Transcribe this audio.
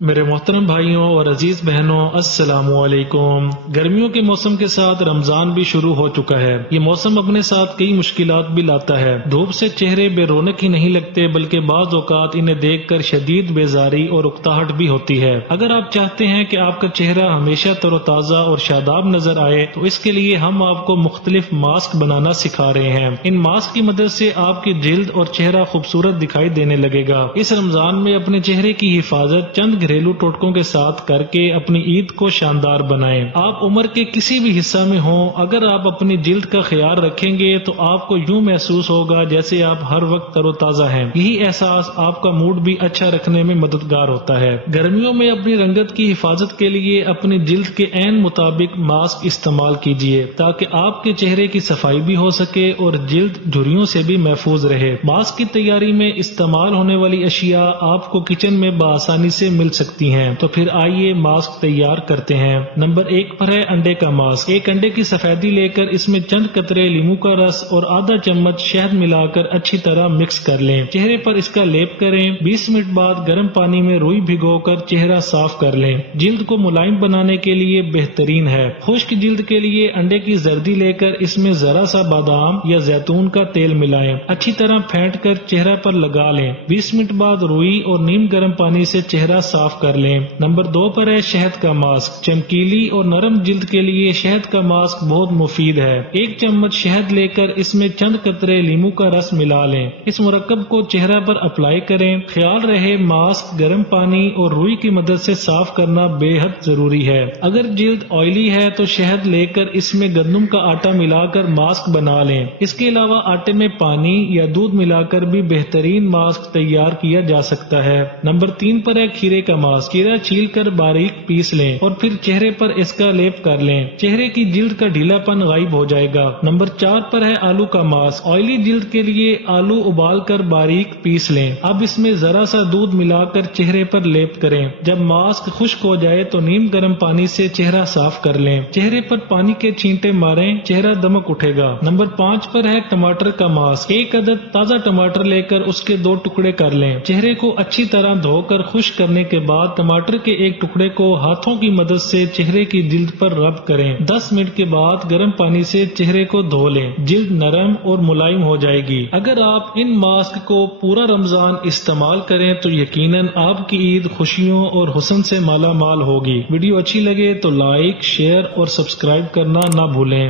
میرے محترم بھائیوں اور عزیز بہنوں، السلام علیکم۔ گرمیوں کے موسم کے ساتھ رمضان بھی شروع ہو چکا ہے۔ یہ موسم اپنے ساتھ کئی مشکلات بھی لاتا ہے۔ دھوپ سے چہرے بے رونق ہی نہیں لگتے، بلکہ بعض اوقات انہیں دیکھ کر شدید بیزاری اور اکتاہٹ بھی ہوتی ہے۔ اگر آپ چاہتے ہیں کہ آپ کا چہرہ ہمیشہ تر و تازہ اور شاداب نظر آئے تو اس کے لیے ہم آپ کو مختلف ماسک بنانا سکھا رہے ہیں۔ ان ماسک کی مدد سے آپ کی جلد اور چہرہ خوبصورت دکھائی دینے لگے گا۔ اس رمضان میں اپنے چہرے کی حفاظت چند گھریلو ٹوٹکوں کے ساتھ کر کے اپنی عید کو شاندار بنائیں۔ آپ عمر کے کسی بھی حصہ میں ہوں، اگر آپ اپنی جلد کا خیال رکھیں گے تو آپ کو یوں محسوس ہوگا جیسے آپ ہر وقت تر و تازہ ہیں۔ یہی احساس آپ کا موڈ بھی اچھا رکھنے میں مددگار ہوتا ہے۔ گرمیوں میں اپنی رنگت کی حفاظت کے لیے اپنی جلد کے عین مطابق ماسک استعمال کیجیے تاکہ آپ کے چہرے کی صفائی بھی ہو سکے اور جلد جھریوں سے بھی محفوظ رہے۔ ماسک کی تیاری میں استعمال ہونے والی اشیاء آپ کو کچن میں بآسانی سے مل سکتی ہیں، تو پھر آئیے ماسک تیار کرتے ہیں۔ نمبر 1 پر ہے انڈے کا ماسک۔ ایک انڈے کی سفیدی لے کر اس میں چند قطرے لیموں کا رس اور آدھا چمچ شہد ملا کر اچھی طرح مکس کر لیں۔ چہرے پر اس کا لیپ کریں۔ 20 منٹ بعد گرم پانی میں روئی بھگو کر چہرہ صاف کر لیں۔ جلد کو ملائم بنانے کے لیے بہترین ہے۔ خشک جلد کے لیے انڈے کی زردی لے کر اس میں ذرا سا بادام یا زیتون کا تیل ملائیں، اچھی طرح پھینٹ کر چہرہ پر لگا لیں۔ 20 منٹ بعد روئی اور نیم گرم پانی سے چہرہ صاف کر لیں۔ نمبر 2 پر ہے شہد کا ماسک۔ چمکیلی اور نرم جلد کے لیے شہد کا ماسک بہت مفید ہے۔ 1 چمچ شہد لے کر اس میں چند قطرے لیموں کا رس ملا لیں۔ اس مرکب کو چہرہ پر اپلائی کریں۔ خیال رہے ماسک گرم پانی اور روئی کی مدد سے صاف کرنا بے حد ضروری ہے۔ اگر جلد آئلی ہے تو شہد لے کر اس میں گندم کا آٹا ملا کر ماسک بنا لیں۔ اس کے علاوہ آٹے میں پانی یا دودھ ملا کر بھی بہترین ماسک تیار کیا جا سکتا ہے۔ نمبر 3 پر ہے کھیرے کا ماسک۔ کھیرا چھیل کر باریک پیس لیں اور پھر چہرے پر اس کا لیپ کر لیں۔ چہرے کی جلد کا ڈھیلا پن غائب ہو جائے گا۔ نمبر 4 پر ہے آلو کا ماسک۔ آئلی جلد کے لیے آلو ابال کر باریک پیس لیں۔ اب اس میں ذرا سا دودھ ملا کر چہرے پر لیپ کریں۔ جب ماسک خشک ہو جائے تو نیم گرم پانی سے چہرہ صاف کر لیں۔ چہرے پر پانی کے چھینٹے ماریں، چہرہ دمک اٹھے گا۔ نمبر 5 پر ہے ٹماٹر کا ماسک۔ 1 عدد تازہ ٹماٹر لے کر اس کے 2 ٹکڑے کر لیں۔ چہرے کو اچھی طرح دھو کر خشک کرنے کے بعد ٹماٹر کے ایک ٹکڑے کو ہاتھوں کی مدد سے چہرے کی جلد پر رب کریں۔ 10 منٹ کے بعد گرم پانی سے چہرے کو دھو لیں۔ جلد نرم اور ملائم ہو جائے گی۔ اگر آپ ان ماسک کو پورا رمضان استعمال کریں تو یقیناً آپ کی عید خوشیوں اور حسن سے مالا مال ہوگی۔ ویڈیو اچھی لگے تو لائک، شیئر اور سبسکرائب کرنا نہ بھولیں۔